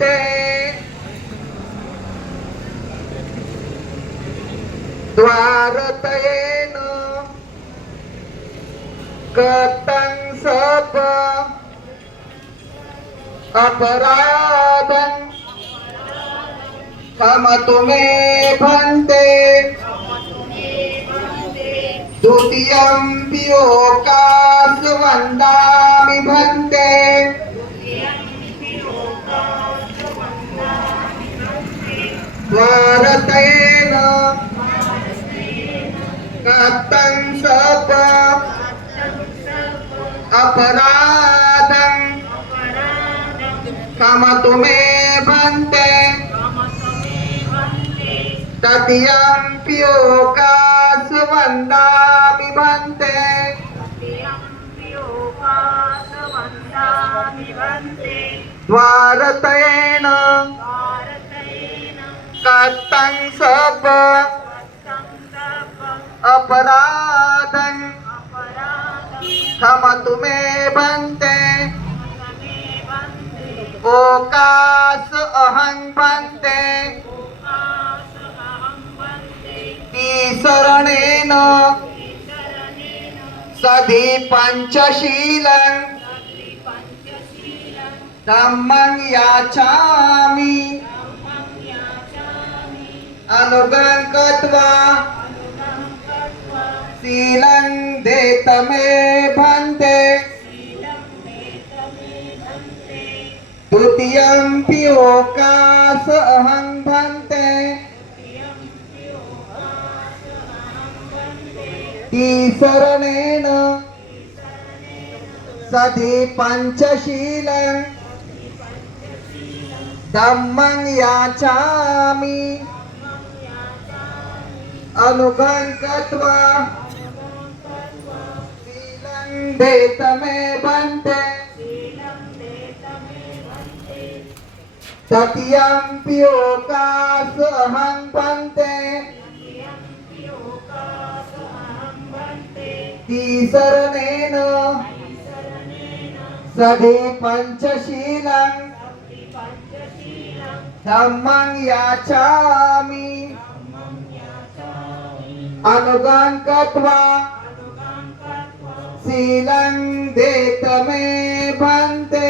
भन्ते द्वारतयेन कतं सप अपराधं क्षमतु मे भन्ते द्वितीयं पियोकास वन्दामि भन्ते द्वारतयेन कतं सप अपराधं क्षमतु मे भन्ते तृतीयं पियोकास वन्दामि भन्ते द्वारतयेन कतं सप अपराधं क्षमतु मे भन्ते ओकास अहं भन्ते शरणेन सधि पंचशीलं धम्मं याचामि अनुगं कृत्वा शीलं देत मे भन्ते द्वितीयं पियोकास अहं भन्ते शरणेन सधि पंचशीलं धम्मं याचामि अनुगं कृत्वा शीलं देत मे भन्ते तृतीयं पियोकास अहं भन्ते शरणेन सधि पंचशीलं धम्मं याचामि अनुगं कृत्वा शीलं देत मे भन्ते।